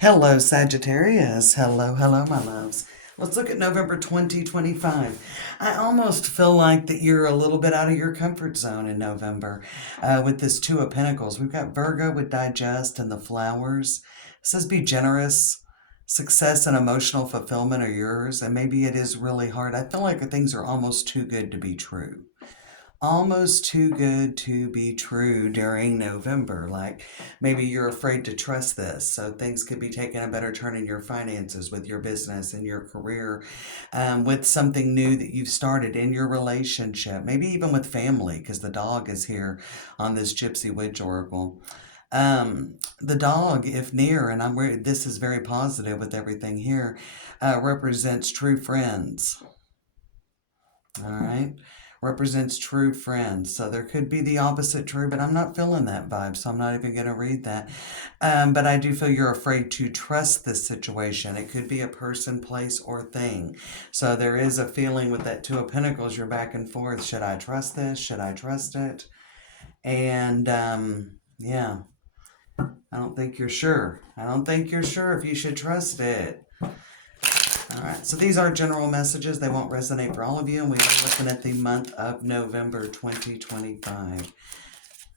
Hello, Sagittarius. Hello, hello, my loves. Let's look at November 2025. I almost feel like that you're a little bit out of your comfort zone in November with this Two of Pentacles. We've got Virgo with Digest and the Flowers. It says be generous. Success and emotional fulfillment are yours, and maybe it is really hard. I feel like things are almost too good to be true, almost too good to be true during November. Like maybe you're afraid to trust this. So things could be taking a better turn in your finances, with your business and your career, with something new that you've started in your relationship, maybe even with family, because the dog is here on this Gypsy Witch Oracle. The dog, if near, and this is very positive with everything here, represents true friends. All right. Represents true friends. So there could be the opposite true, but I'm not feeling that vibe, so I'm not even going to read that. But I do feel you're afraid to trust this situation. It could be a person, place, or thing. So there is a feeling with that Two of Pentacles, you're back and forth. Should I trust this? Should I trust it? And yeah, I don't think you're sure. I don't think you're sure if you should trust it. All right, so these are general messages. They won't resonate for all of you, and we are looking at the month of November 2025.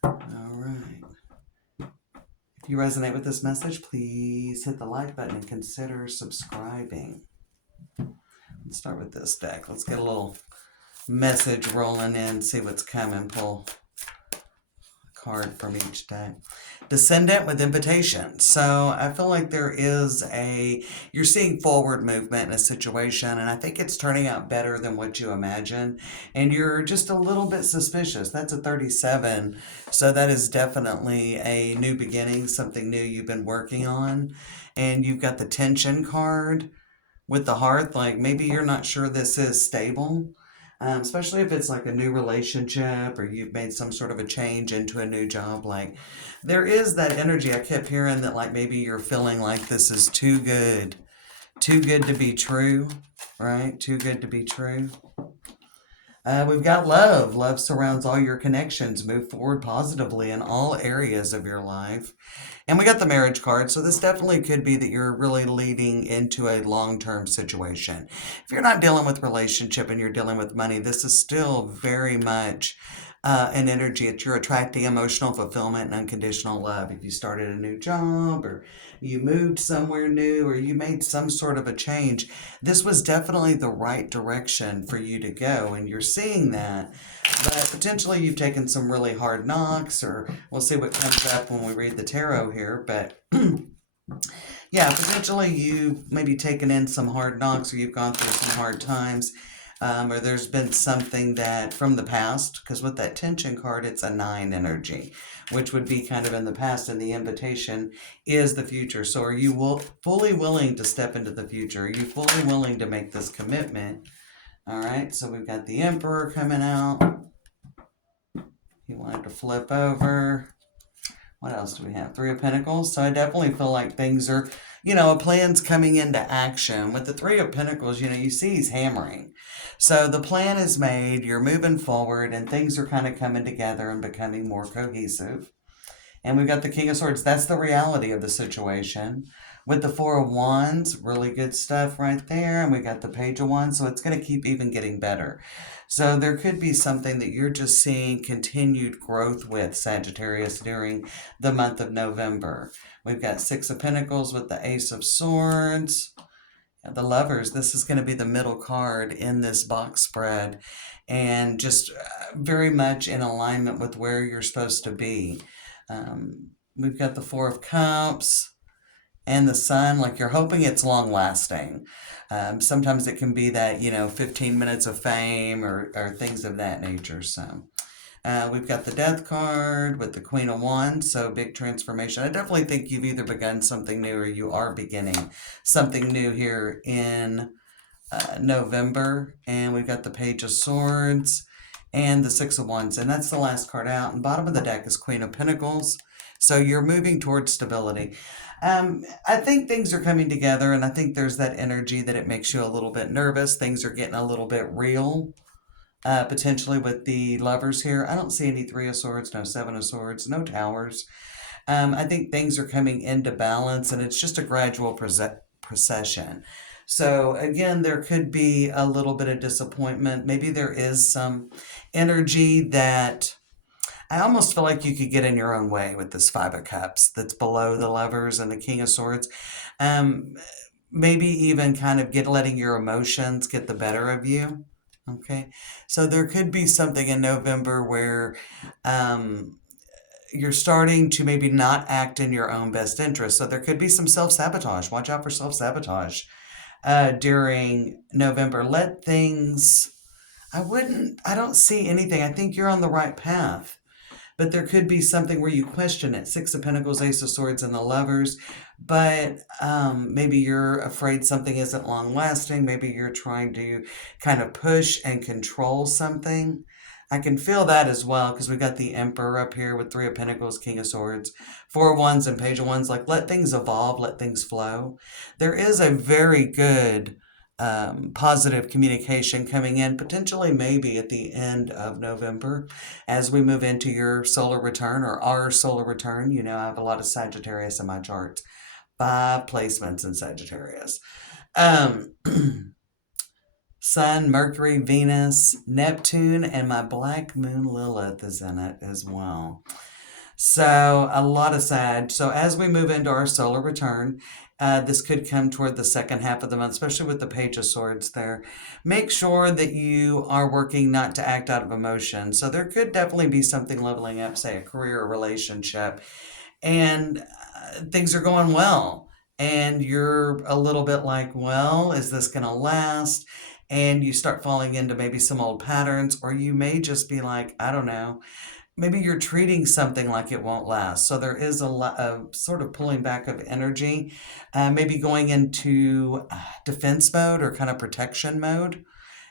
All right. If you resonate with this message, please hit the like button and consider subscribing. Let's start with this deck. Let's get a little message rolling in, see what's coming. Pull card from each deck. Descendant with invitation. So I feel like you're seeing forward movement in a situation, and I think it's turning out better than what you imagine. And you're just a little bit suspicious. That's a 37. So that is definitely a new beginning, something new you've been working on. And you've got the tension card with the hearth. Like maybe you're not sure this is stable. Especially if it's like a new relationship or you've made some sort of a change into a new job. Like there is that energy. I kept hearing that like maybe you're feeling like this is too good to be true, right? Too good to be true. We've got love. Love surrounds all your connections. Move forward positively in all areas of your life. And we got the marriage card. So this definitely could be that you're really leading into a long-term situation. If you're not dealing with relationship and you're dealing with money, this is still very much an energy that you're attracting emotional fulfillment and unconditional love. If you started a new job or you moved somewhere new or you made some sort of a change, this was definitely the right direction for you to go. And you're seeing that, but potentially you've taken some really hard knocks, or we'll see what comes up when we read the tarot here. But yeah, potentially you've maybe taken in some hard knocks, or you've gone through some hard times. Or there's been something that from the past, because with that tension card, it's a 9 energy, which would be kind of in the past, and the invitation is the future. So are you fully willing to step into the future? Are you fully willing to make this commitment? All right, so we've got the Emperor coming out. He wanted to flip over. What else do we have? 3 of Pentacles. So I definitely feel like things are, a plan's coming into action. With the 3 of Pentacles, you see he's hammering. So the plan is made, you're moving forward, and things are kind of coming together and becoming more cohesive. And we've got the King of Swords. That's the reality of the situation. With the 4 of Wands, really good stuff right there. And we got the Page of Wands, so it's going to keep even getting better. So there could be something that you're just seeing continued growth with, Sagittarius, during the month of November. We've got 6 of Pentacles with the Ace of Swords. The Lovers, this is going to be the middle card in this box spread, and just very much in alignment with where you're supposed to be. We've got the 4 of Cups and the Sun. Like you're hoping it's long lasting. Sometimes it can be that, 15 minutes of fame or things of that nature. So we've got the Death card with the Queen of Wands, so big transformation. I definitely think you've either begun something new or you are beginning something new here in November. And we've got the Page of Swords and the 6 of Wands, and that's the last card out. And bottom of the deck is Queen of Pentacles. So you're moving towards stability. I think things are coming together, and I think there's that energy that it makes you a little bit nervous. Things are getting a little bit real. Potentially with the Lovers here. I don't see any 3 of Swords, no 7 of Swords, no Towers. I think things are coming into balance and it's just a gradual procession. So again, there could be a little bit of disappointment. Maybe there is some energy that I almost feel like you could get in your own way with this Five of Cups that's below the Lovers and the King of Swords. Um, Maybe even kind of letting your emotions get the better of you. Okay, so there could be something in November where um, you're starting to maybe not act in your own best interest. So there could be some self sabotage. Watch out for self sabotage during November. Let things. I don't see anything. I think you're on the right path. But there could be something where you question it. Six of Pentacles, Ace of Swords, and the Lovers. But maybe you're afraid something isn't long lasting. Maybe you're trying to kind of push and control something. I can feel that as well because we got the Emperor up here with Three of Pentacles, King of Swords, Four of Wands, and Page of Wands. Like, let things evolve, let things flow. There is a very good positive communication coming in, potentially maybe at the end of November as we move into your solar return or our solar return. You know, I have a lot of Sagittarius in my charts, 5 placements in Sagittarius. Um, Sun, Mercury, Venus, Neptune, and my black moon Lilith is in it as well. So a lot of Sag. So as we move into our solar return, this could come toward the second half of the month, especially with the Page of Swords there. Make sure that you are working not to act out of emotion. So there could definitely be something leveling up, say a career or relationship, and things are going well. And you're a little bit like, well, is this going to last? And you start falling into maybe some old patterns, or you may just be like, I don't know, maybe you're treating something like it won't last. So there is a lot of sort of pulling back of energy, maybe going into defense mode or kind of protection mode,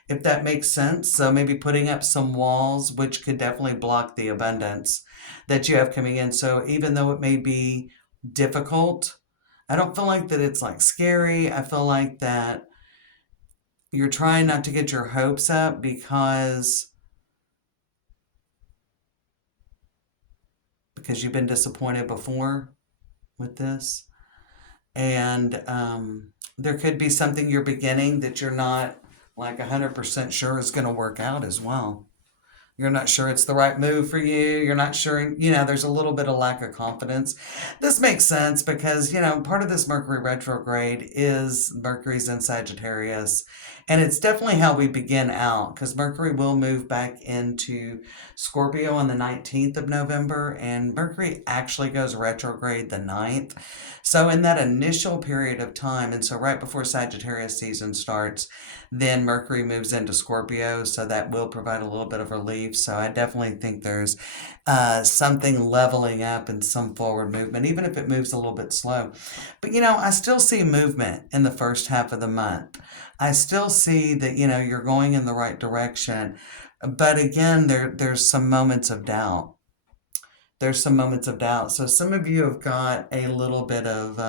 if that makes sense. So maybe putting up some walls, which could definitely block the abundance that you have coming in. So even though it may be difficult, I don't feel like that it's like scary. I feel like that you're trying not to get your hopes up because you've been disappointed before with this. And there could be something you're beginning that you're not like 100% sure is going to work out as well. You're not sure it's the right move for you. You're not sure, there's a little bit of lack of confidence. This makes sense because, part of this Mercury retrograde is Mercury's in Sagittarius. And it's definitely how we begin out because Mercury will move back into Scorpio on the 19th of November, and Mercury actually goes retrograde the 9th. So in that initial period of time, and so right before Sagittarius season starts, then Mercury moves into Scorpio, so that will provide a little bit of relief. So I definitely think there's something leveling up and some forward movement, even if it moves a little bit slow. But I still see movement in the first half of the month. I still see that you're going in the right direction, but again, there's some moments of doubt. There's some moments of doubt. So some of you have got a little bit of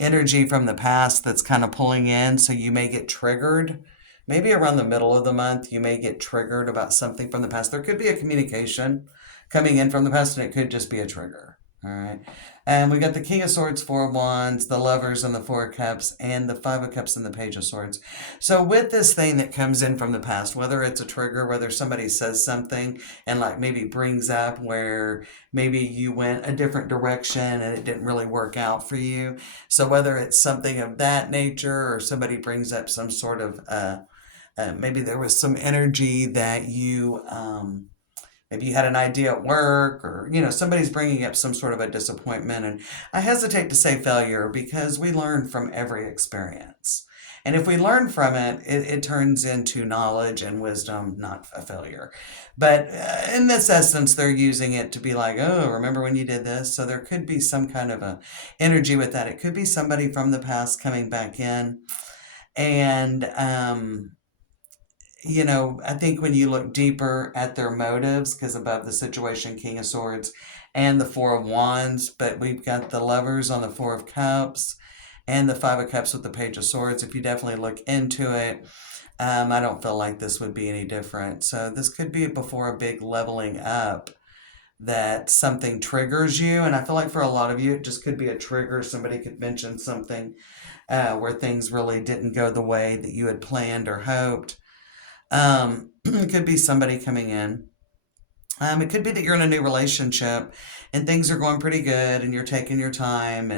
energy from the past that's kind of pulling in, so you may get triggered. Maybe around the middle of the month, you may get triggered about something from the past. There could be a communication coming in from the past, and it could just be a trigger. All right. And we got the King of Swords, Four of Wands, the Lovers, and the Four of Cups, and the Five of Cups and the Page of Swords. So with this thing that comes in from the past, whether it's a trigger, whether somebody says something and like maybe brings up where maybe you went a different direction and it didn't really work out for you. So whether it's something of that nature or somebody brings up some sort of, maybe there was some energy that maybe you had an idea at work or, somebody's bringing up some sort of a disappointment. And I hesitate to say failure because we learn from every experience. And if we learn from it, it turns into knowledge and wisdom, not a failure. But in this essence, they're using it to be like, oh, remember when you did this? So there could be some kind of a energy with that. It could be somebody from the past coming back in. And, I think when you look deeper at their motives, because above the situation, King of Swords and the Four of Wands, but we've got the Lovers on the Four of Cups and the Five of Cups with the Page of Swords. If you definitely look into it, I don't feel like this would be any different. So this could be before a big leveling up that something triggers you. And I feel like for a lot of you, it just could be a trigger. Somebody could mention something where things really didn't go the way that you had planned or hoped. It could be somebody coming in. It could be that you're in a new relationship and things are going pretty good and you're taking your time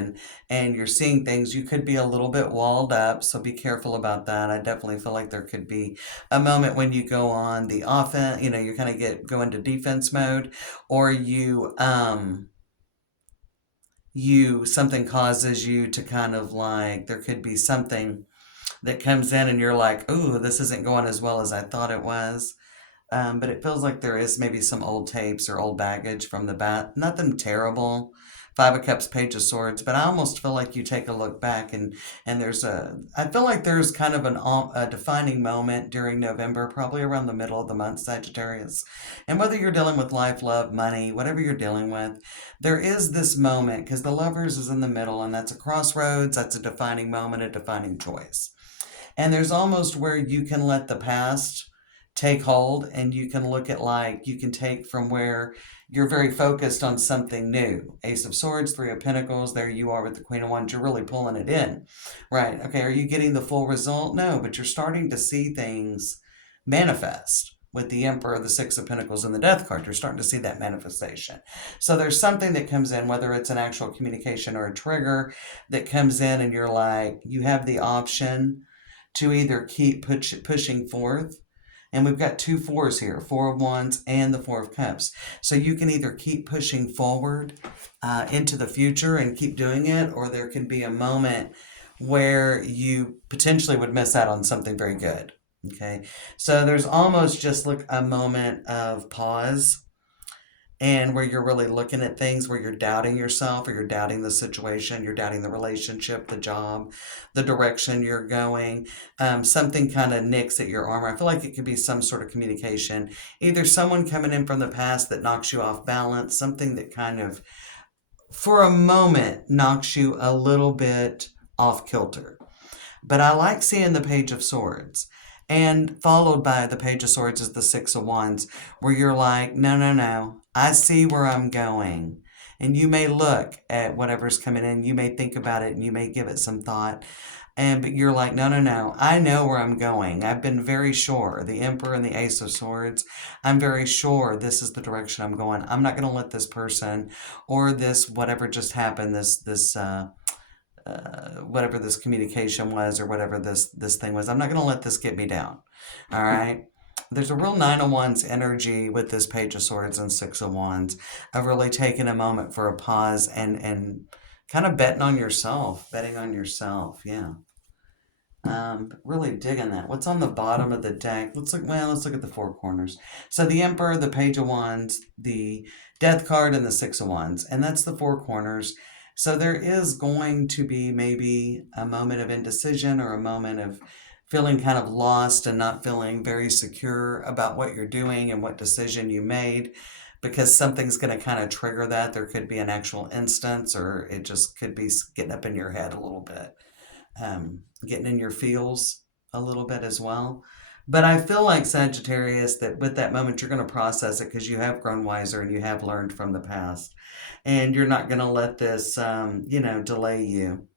and you're seeing things. You could be a little bit walled up, so be careful about that. I definitely feel like there could be a moment when you go on the offense, you kind of go into defense mode, or you something causes you to kind of like, there could be something that comes in and you're like, ooh, this isn't going as well as I thought it was. But it feels like there is maybe some old tapes or old baggage from the bat. Nothing terrible. Five of Cups, Page of Swords. But I almost feel like you take a look back and I feel like there's kind of a defining moment during November, probably around the middle of the month, Sagittarius. And whether you're dealing with life, love, money, whatever you're dealing with, there is this moment because the Lovers is in the middle and that's a crossroads. That's a defining moment, a defining choice. And there's almost where you can let the past take hold and you can look at like you can take from where you're very focused on something new. Ace of Swords, Three of Pentacles, there you are with the Queen of Wands. You're really pulling it in. Right. Okay. Are you getting the full result? No, but you're starting to see things manifest with the Emperor, the Six of Pentacles, and the Death card. You're starting to see that manifestation. So there's something that comes in, whether it's an actual communication or a trigger that comes in and you're like, you have the option to either keep pushing forth. And we've got two fours here, Four of Wands and the Four of Cups. So you can either keep pushing forward into the future and keep doing it, or there can be a moment where you potentially would miss out on something very good. Okay. So there's almost just like a moment of pause and where you're really looking at things where you're doubting yourself or you're doubting the situation, you're doubting the relationship, the job, the direction you're going. Something kind of nicks at your armor. I feel like it could be some sort of communication, either someone coming in from the past that knocks you off balance, something that kind of for a moment knocks you a little bit off kilter. But I like seeing the Page of Swords. And followed by the Page of Swords is the Six of Wands, where you're like, no, no, no, I see where I'm going. And you may look at whatever's coming in, you may think about it, and you may give it some thought. But you're like, no, no, no, I know where I'm going. I've been very sure. The Emperor and the Ace of Swords, I'm very sure this is the direction I'm going. I'm not going to let this person or this whatever just happened, whatever this communication was or whatever this thing was. I'm not going to let this get me down. All right. There's a real Nine of Wands energy with this Page of Swords and Six of Wands of really taking a moment for a pause and kind of betting on yourself. Yeah. Really digging that. What's on the bottom of the deck? Let's look at the four corners. So the Emperor, the Page of Wands, the Death card, and the Six of Wands. And that's the four corners. So there is going to be maybe a moment of indecision or a moment of feeling kind of lost and not feeling very secure about what you're doing and what decision you made, because something's going to kind of trigger that. There could be an actual instance, or it just could be getting up in your head a little bit, getting in your feels a little bit as well. But I feel like Sagittarius, that with that moment, you're going to process it because you have grown wiser and you have learned from the past. And you're not going to let this, delay you.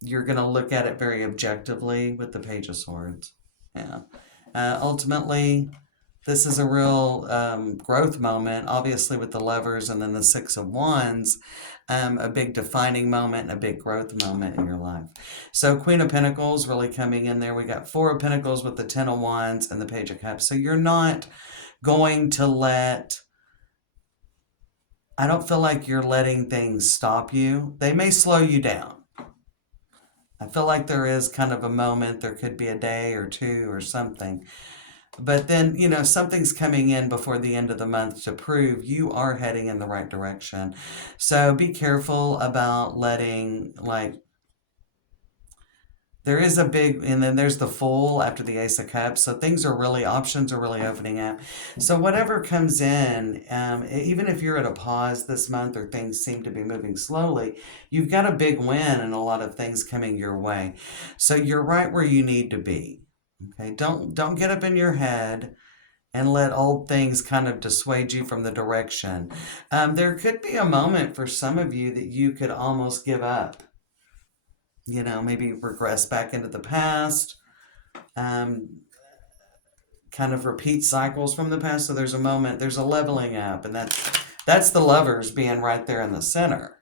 You're going to look at it very objectively with the Page of Swords. Yeah. Ultimately, this is a real growth moment, obviously with the Lovers and then the Six of Wands, a big defining moment and a big growth moment in your life. So Queen of Pentacles really coming in there. We got Four of Pentacles with the Ten of Wands and the Page of Cups. So you're not going to I don't feel like you're letting things stop you. They may slow you down. I feel like there is kind of a moment, there could be a day or two or something. But then, something's coming in before the end of the month to prove you are heading in the right direction. So be careful about letting, there is and then there's the Fool after the Ace of Cups. So options are really opening up. So whatever comes in, even if you're at a pause this month or things seem to be moving slowly, you've got a big win and a lot of things coming your way. So you're right where you need to be. Okay, don't get up in your head. and let old things kind of dissuade you from the direction. There could be a moment for some of you that you could almost give up, maybe regress back into the past, um, kind of repeat cycles from the past. So there's a moment, there's a leveling up, and that's the lovers being right there in the center.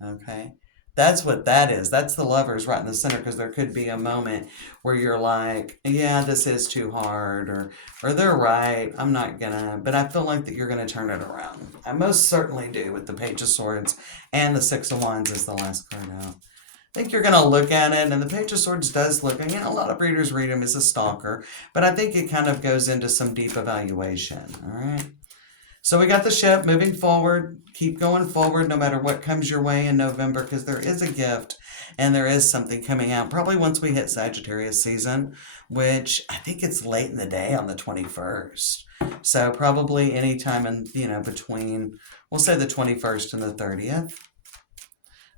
Okay. That's what that is. That's the lovers right in the center, because there could be a moment where you're like, yeah, this is too hard, or they're right. I'm not gonna, but I feel like that you're gonna turn it around. I most certainly do, with the Page of Swords and the Six of Wands is the last card out. I think you're going to look at it, and the Page of Swords does look, a lot of readers read him as a stalker, but I think it kind of goes into some deep evaluation. All right. So we got the ship moving forward. Keep going forward no matter what comes your way in November, because there is a gift and there is something coming out. Probably once we hit Sagittarius season, which I think it's late in the day on the 21st. So probably anytime in, between, we'll say the 21st and the 30th.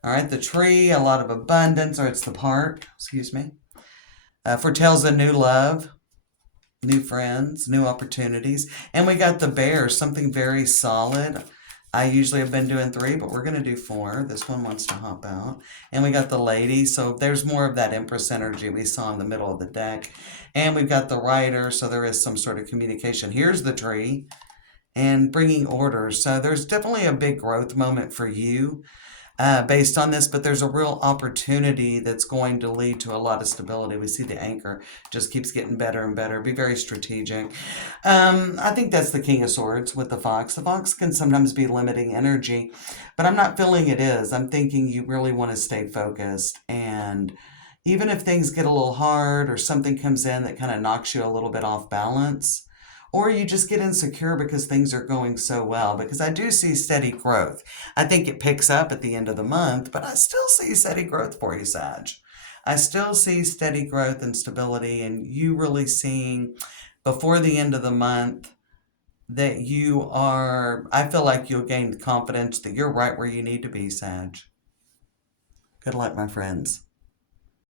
All right, the tree, a lot of abundance, or it's the park, excuse me. Foretells a new love, new friends, new opportunities. And we got the bear, something very solid. I usually have been doing 3, but we're going to do 4. This one wants to hop out. And we got the lady, so there's more of that Empress energy we saw in the middle of the deck. And we've got the rider, so there is some sort of communication. Here's the tree, and bringing order. So there's definitely a big growth moment for you. Based on this, but there's a real opportunity that's going to lead to a lot of stability. We see the anchor just keeps getting better and better. Be very strategic. I think that's the King of Swords with the Fox. The Fox can sometimes be limiting energy, but I'm not feeling it is. I'm thinking you really want to stay focused, and even if things get a little hard or something comes in that kind of knocks you a little bit off balance, or you just get insecure because things are going so well, because I do see steady growth. I think it picks up at the end of the month, but I still see steady growth for you, Sag. I still see steady growth and stability, and you really seeing before the end of the month that I feel like you'll gain confidence that you're right where you need to be, Sag. Good luck, my friends.